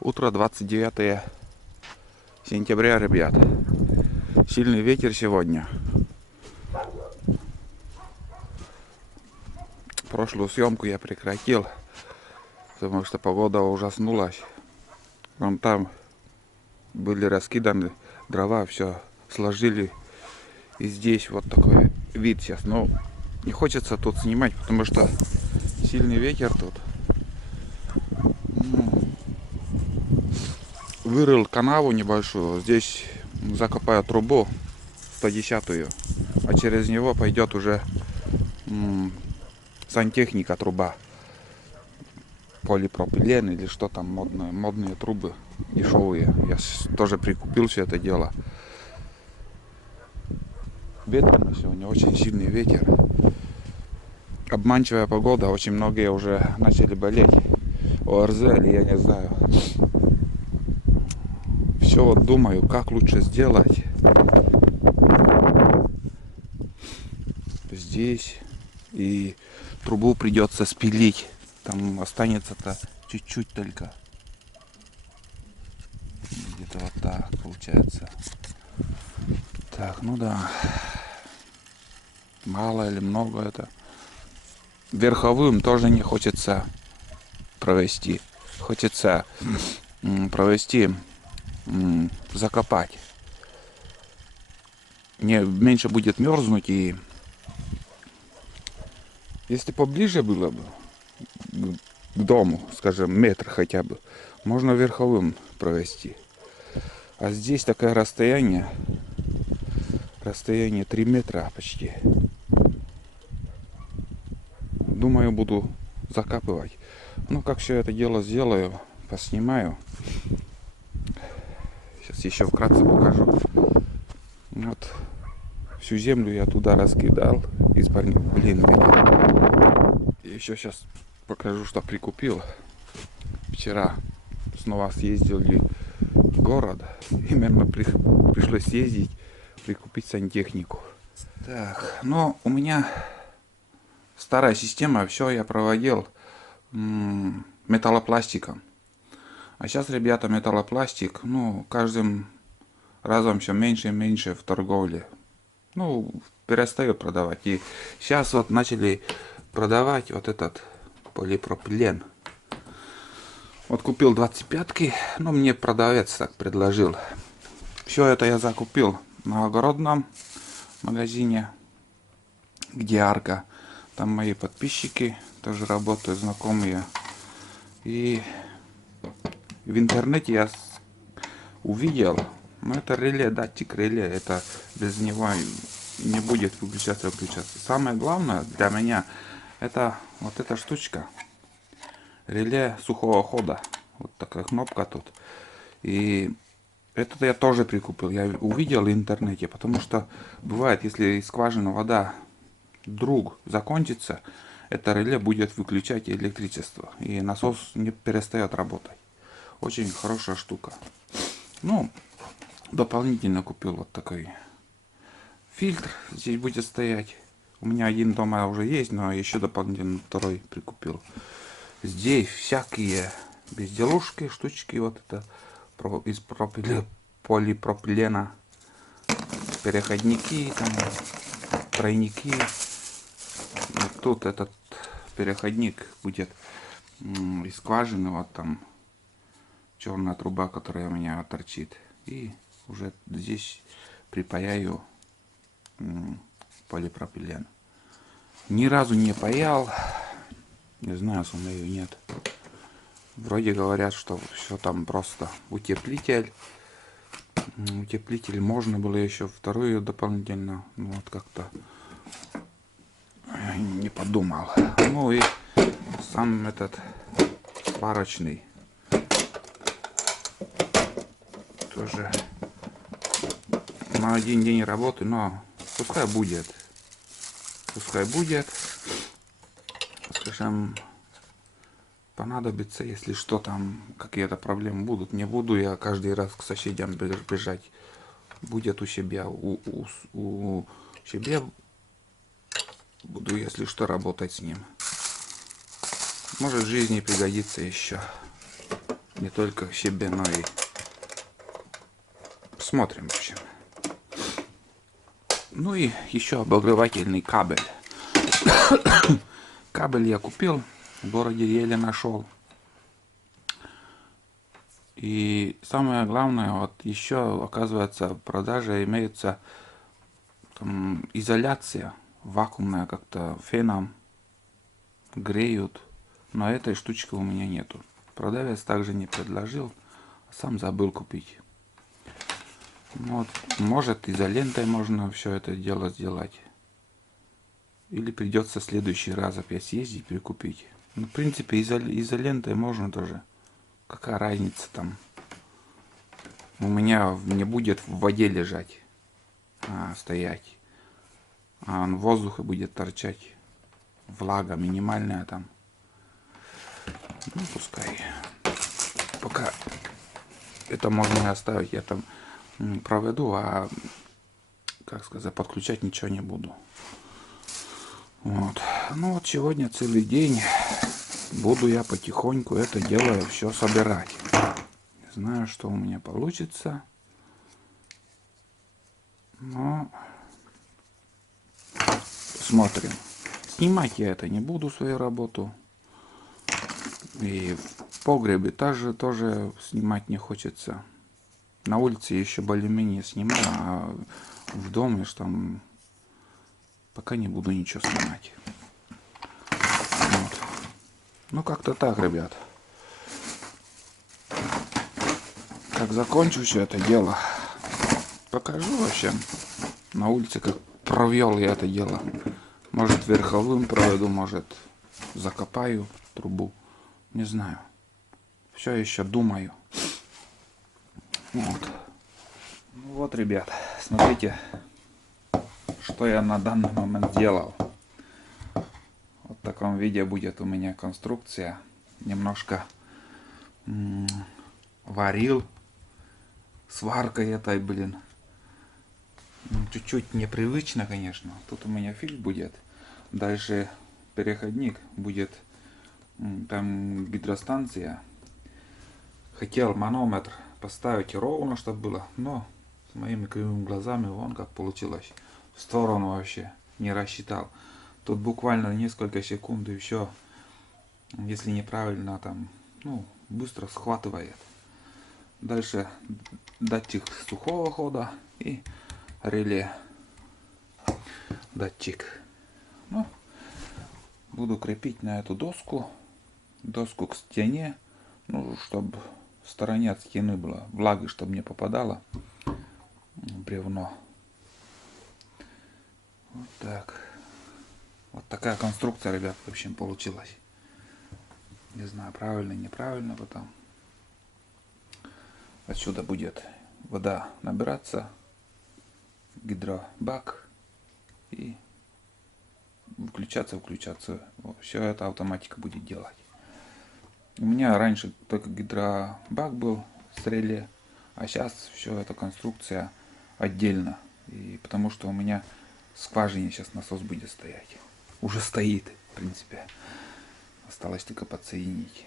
Утро 29 сентября, ребят. Сильный ветер сегодня. Прошлую съемку я прекратил, потому что погода ужаснулась. Вон там были раскиданы дрова, все сложили. И здесь вот такой вид сейчас. Но не хочется тут снимать, потому что сильный ветер тут. Вырыл канаву небольшую. Здесь закопаю трубу 110-ю. А через него пойдет уже сантехника труба. Полипропилен или что там модные трубы дешевые. Я тоже прикупил все это дело. Ветрено сегодня, очень сильный ветер. Обманчивая погода, очень многие уже начали болеть. ОРЗ или я не знаю. Все вот думаю, как лучше сделать. Здесь. И трубу придется спилить. Там останется-то чуть-чуть только. Где-то вот так получается. Так, ну да. Мало или много это. Верховым тоже не хочется провести. Хочется провести, закопать. Не, меньше будет мерзнуть. И если поближе было бы к дому, скажем, метр хотя бы, можно верховым провести. А здесь такое расстояние 3 метра почти. Думаю, буду закапывать. Ну, как все это дело сделаю, поснимаю. Сейчас еще вкратце покажу. Вот всю землю я туда раскидал. Блин, и еще сейчас покажу, что прикупил. Вчера снова съездили в город. Именно пришлось съездить, прикупить сантехнику. Так, ну у меня старая система, все я проводил металлопластиком. А сейчас, ребята, металлопластик, ну, каждым разом все меньше и меньше в торговле. Ну, перестают продавать. И сейчас вот начали продавать вот этот полипропилен. Вот купил 25-ки, но мне продавец так предложил. Все это я закупил на огородном магазине, где Арка. Там мои подписчики тоже работают, знакомые. И в интернете я увидел, ну это реле, датчик реле, это без него не будет выключаться. Самое главное для меня это вот эта штучка. Реле сухого хода. Вот такая кнопка тут. И это я тоже прикупил. Я увидел в интернете, потому что бывает, если из скважины вода вдруг закончится, это реле будет выключать электричество. И насос не перестает работать. Очень хорошая штука. Ну, дополнительно купил вот такой фильтр. Здесь будет стоять. У меня один дома уже есть, но еще дополнительно второй прикупил. Здесь всякие безделушки, штучки. Вот это из полипропилена. Переходники, там, тройники. Вот тут этот переходник будет из скважины. Вот там черная труба, которая у меня торчит. И уже здесь припаяю полипропилен. Ни разу не паял. Не знаю, сумею, нет. Вроде говорят, что все там просто утеплитель. Утеплитель можно было еще вторую дополнительно. Ну вот как-то не подумал. Ну и сам этот сварочный тоже на один день работы, но пускай будет. Скажем, понадобится, если что, там какие-то проблемы будут. Не буду я каждый раз к соседям бежать. Будет у себя, у себя буду, если что, работать с ним. Может, в жизни пригодится еще. Не только себе, но и смотрим, в общем. Ну и еще обогревательный кабель. Кабель я купил, в городе еле нашел. И самое главное, вот еще, оказывается, в продаже имеется там изоляция вакуумная, как-то феном греют. Но этой штучки у меня нету. Продавец также не предложил, сам забыл купить. Вот, может, изолентой можно все это дело сделать. Или придется в следующий раз опять съездить прикупить. Ну, в принципе, изолентой можно тоже. Какая разница там? У меня не будет в воде лежать, стоять. А он в воздухе будет торчать. Влага минимальная там. Ну, пускай. Пока это можно и оставить. Я там проведу, а, как сказать, подключать ничего не буду. Вот. Ну вот сегодня целый день буду я потихоньку это дело все собирать. Не знаю, что у меня получится. Но смотрим. Снимать я это не буду, свою работу. И в погребе тоже снимать не хочется. На улице еще более-менее снимаю, а в доме что там пока не буду ничего снимать. Вот. Ну как-то так, ребят. Как закончу все это дело, покажу вообще на улице, как провел я это дело. Может, верховым проведу, может, закопаю трубу. Не знаю. Все еще думаю. Вот. Ну вот, ребят, смотрите, что я на данный момент сделал. Вот в таком виде будет у меня конструкция. Немножко варил сваркой этой, блин. Чуть-чуть непривычно, конечно. Тут у меня фильтр будет. Дальше переходник будет. Там гидростанция. Хотел манометр поставить ровно, чтобы было. Но с моими кривыми глазами вон как получилось. В сторону вообще не рассчитал. Тут буквально несколько секунд и все. Если неправильно там, ну, быстро схватывает. Дальше датчик сухого хода и реле датчик. Ну, буду крепить на эту доску к стене, ну, чтобы в стороне от стены было влаги, чтобы не попадало бревно. Вот так. Вот такая конструкция, ребят, в общем, получилась. Не знаю, правильно, неправильно потом. Отсюда будет вода набираться, гидробак и включаться. Все это автоматика будет делать. У меня раньше только гидробак был с реле, а сейчас все эта конструкция отдельно. И потому что у меня в скважине сейчас насос будет стоять. Уже стоит, в принципе. Осталось только подсоединить.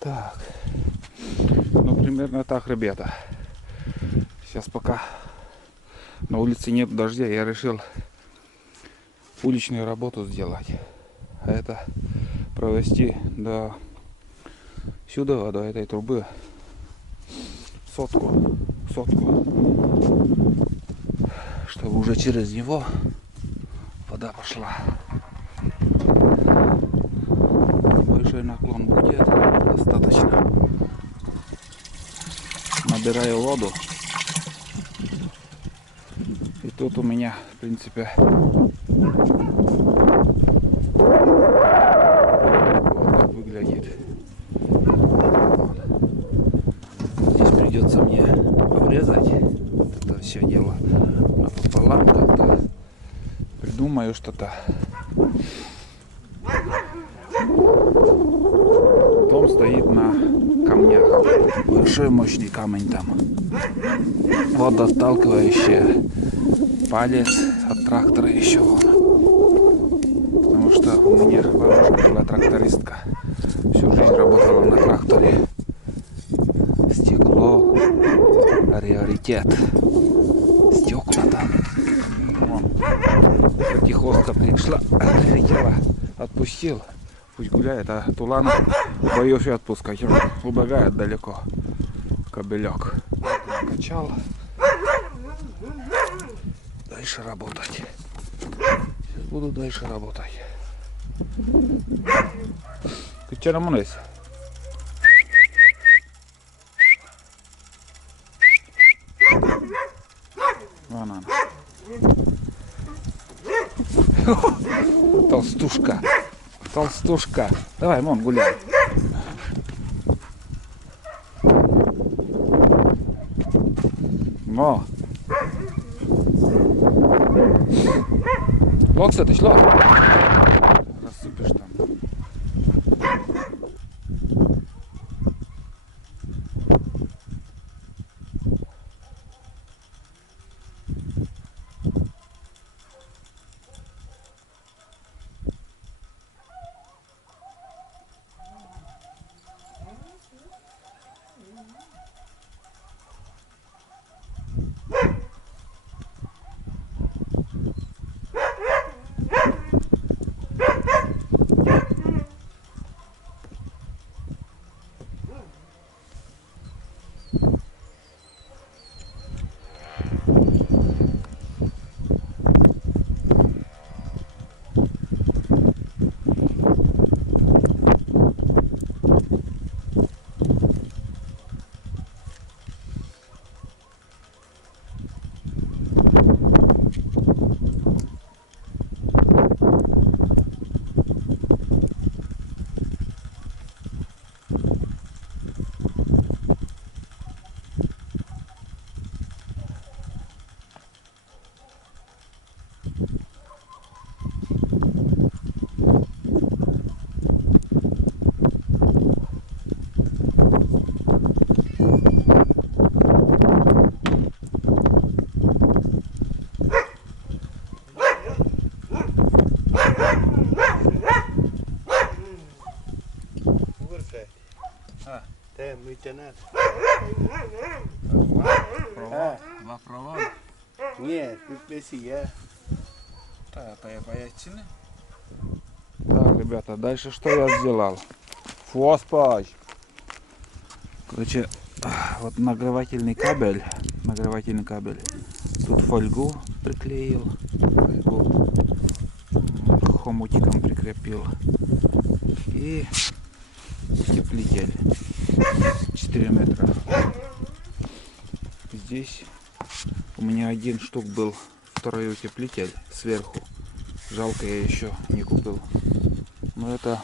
Так, ну примерно так, ребята. Сейчас пока на улице нет дождя, я решил уличную работу сделать. А это провести до сюда, до этой трубы сотку, чтобы уже через него вода пошла. Большой наклон будет достаточно. Набираю воду. И тут у меня, в принципе, вот так выглядит. Здесь придется мне обрезать это все дело напополам, как-то придумаю что-то. Дом стоит на камнях. Большой мощный камень там. Водоотталкивающая. Палец от трактора еще вон. Потому что у меня бабушка была трактористка. Всю жизнь работала на тракторе. Стекло. Приоритет. Стекла там. Вон. Тихонько пришла, прилетела. Отпустил. Пусть гуляет, а Тулан боюсь отпускать. Убегает далеко. Кобелек. Накачал. Дальше работать. Сейчас буду дальше работать. Ты что рамонес? Вон она. Толстушка. Толстушка. Давай, Мон, гуляй. Мо. Лок, ты шло? Рассыпешь там. Лейтенант. Два права. Нет, тут без я. Так, ребята, дальше что я сделал? Фоспач. Короче, вот нагревательный кабель. Тут фольгу приклеил. Хомутиком прикрепил. И утеплитель 4 метра. Здесь у меня один штук был, второй утеплитель сверху. Жалко, я еще не купил. Но это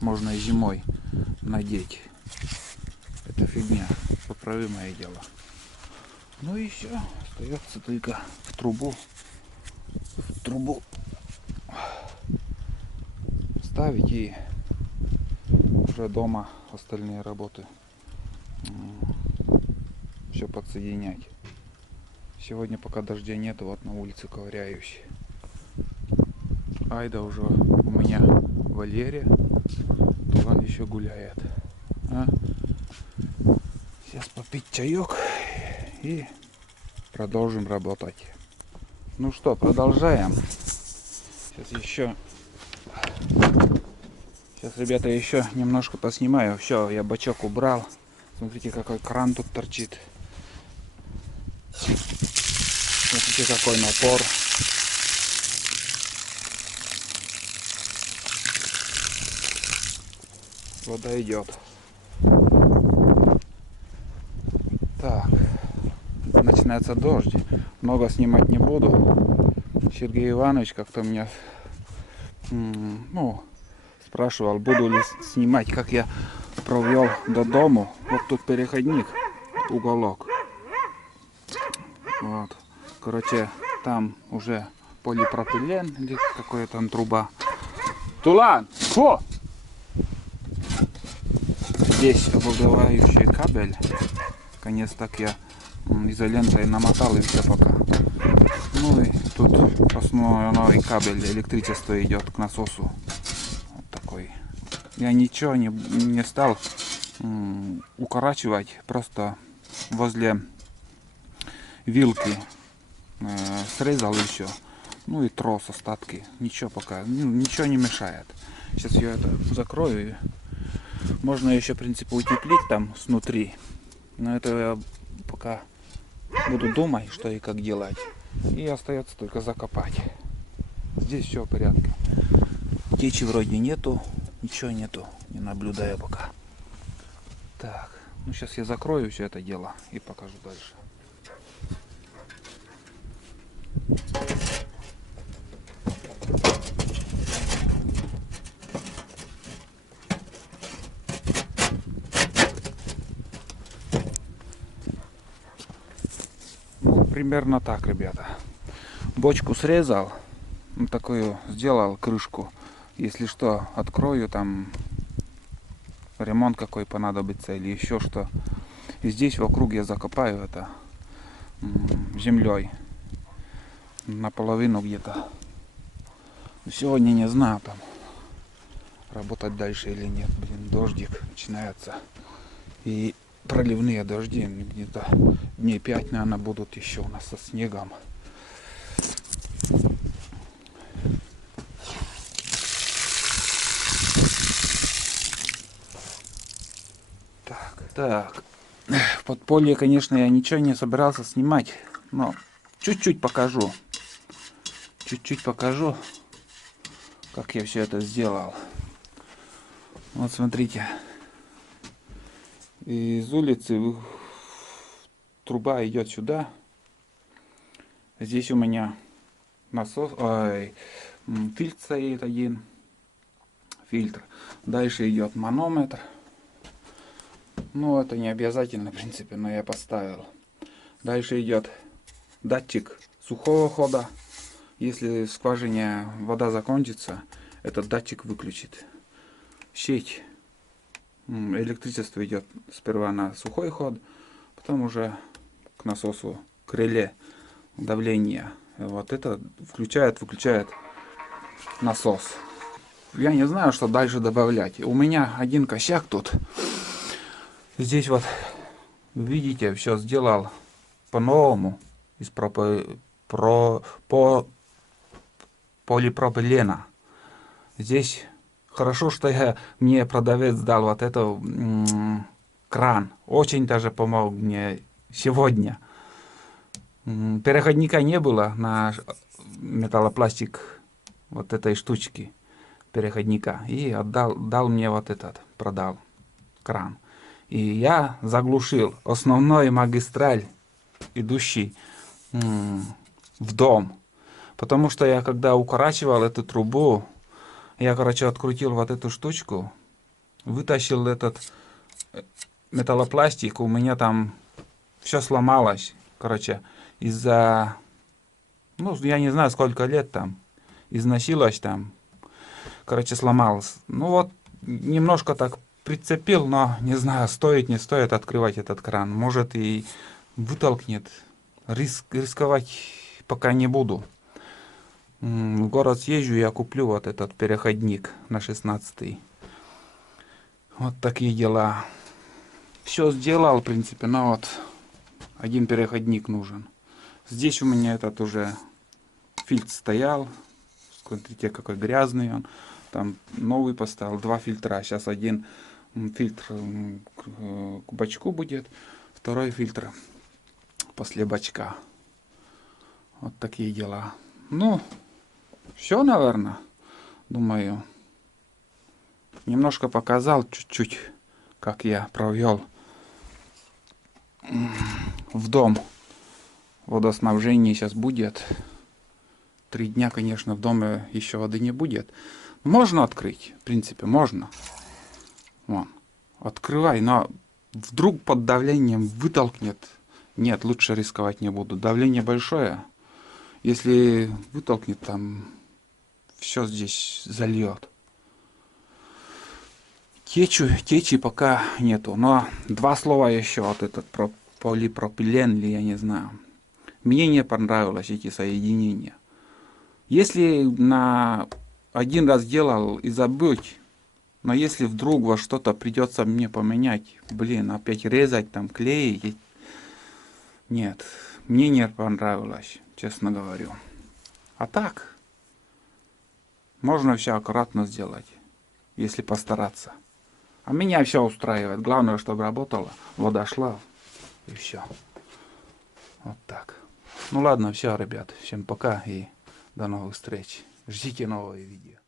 можно и зимой надеть. Это фигня, поправимое дело. Ну и все, остается только в трубу ставить и уже дома остальные работы все подсоединять. Сегодня пока дождя нет, вот на улице ковыряюсь. Айда уже у меня в вольере, Тулан еще гуляет. Сейчас попить чаек и продолжим работать. Ну что, продолжаем. Сейчас еще Сейчас, ребята, еще немножко поснимаю. Все, я бачок убрал. Смотрите, какой кран тут торчит. Смотрите, какой напор. Вода идет. Так, начинается дождь. Много снимать не буду. Сергей Иванович как-то меня спрашивал, буду ли снимать, как я провел до дому. Вот тут переходник, уголок. Вот. Короче, там уже полипропилен или какая там труба. Тулан! Фу! Здесь обогревающий кабель. Конец так я изолентой намотал и все пока. Ну и тут основной кабель электричества идет к насосу. Вот такой. Я ничего не стал укорачивать, просто возле вилки срезал еще. Ну и трос, остатки. Ничего пока, ничего не мешает. Сейчас я это закрою. Можно еще, в принципе, утеплить там снутри. Но это я пока буду думать, что и как делать. И остается только закопать. Здесь все в порядке. Течи вроде нету, ничего нету, не наблюдаю пока. Так, ну сейчас я закрою все это дело и покажу дальше. Ну, примерно так, ребята. Бочку срезал, такую сделал крышку. Если что, открою, там ремонт какой понадобится или еще что. И здесь вокруг я закопаю это землей. Наполовину где-то. Сегодня не знаю, там работать дальше или нет. Блин, дождик начинается. И проливные дожди где-то дней 5, наверное, будут еще у нас со снегом. Так, в подполье, конечно, я ничего не собирался снимать, но чуть-чуть покажу. Чуть-чуть покажу, как я все это сделал. Вот смотрите. Из улицы труба идет сюда. Здесь у меня насос, фильтр стоит один. Фильтр. Дальше идет манометр. Ну, это не обязательно, в принципе, но я поставил. Дальше идет датчик сухого хода. Если в скважине вода закончится, этот датчик выключит. Щеть. Электричество идет сперва на сухой ход, потом уже к насосу, к реле давления. Вот это включает, выключает насос. Я не знаю, что дальше добавлять. У меня один косяк тут. Здесь вот, видите, все сделал по-новому из полипропилена. Здесь хорошо, что мне продавец дал вот это кран. Очень даже помог мне сегодня. Переходника не было на металлопластик вот этой штучки переходника. И дал мне вот этот, продал кран. И я заглушил основной магистраль, идущий в дом. Потому что я когда укорачивал эту трубу, я, короче, открутил вот эту штучку, вытащил этот металлопластик, у меня там все сломалось. Короче, из-за, ну, я не знаю, сколько лет там, износилось там, короче, сломалось. Ну вот, немножко так прицепил, но не знаю, стоит, не стоит открывать этот кран. Может и вытолкнет. Рисковать пока не буду. В город съезжу, я куплю вот этот переходник на 16-й. Вот такие дела. Все сделал, в принципе, но вот один переходник нужен. Здесь у меня этот уже фильтр стоял. Смотрите, какой грязный он. Там новый поставил, 2 фильтра. Сейчас один фильтр к бачку будет, второй фильтр после бачка. Вот такие дела. Ну, все, наверное, думаю. Немножко показал чуть-чуть, как я провел в дом. Водоснабжение сейчас будет. 3 дня, конечно, в доме еще воды не будет. Можно открыть, в принципе, можно. Вон, открывай, но вдруг под давлением вытолкнет. Нет, лучше рисковать не буду. Давление большое. Если вытолкнет, там все здесь зальет. Течи пока нету. Но 2 слова еще вот этот про полипропилен, или я не знаю. Мне не понравилось эти соединения. Если на один раз делал и забыть, но если вдруг во что-то придется мне поменять, блин, опять резать, там клеить, нет, мне не понравилось, честно говорю. А так, можно все аккуратно сделать, если постараться. А меня все устраивает. Главное, чтобы работала, вода шла, и все. Вот так. Ну ладно, все, ребят. Всем пока и до новых встреч. Ждите новые видео.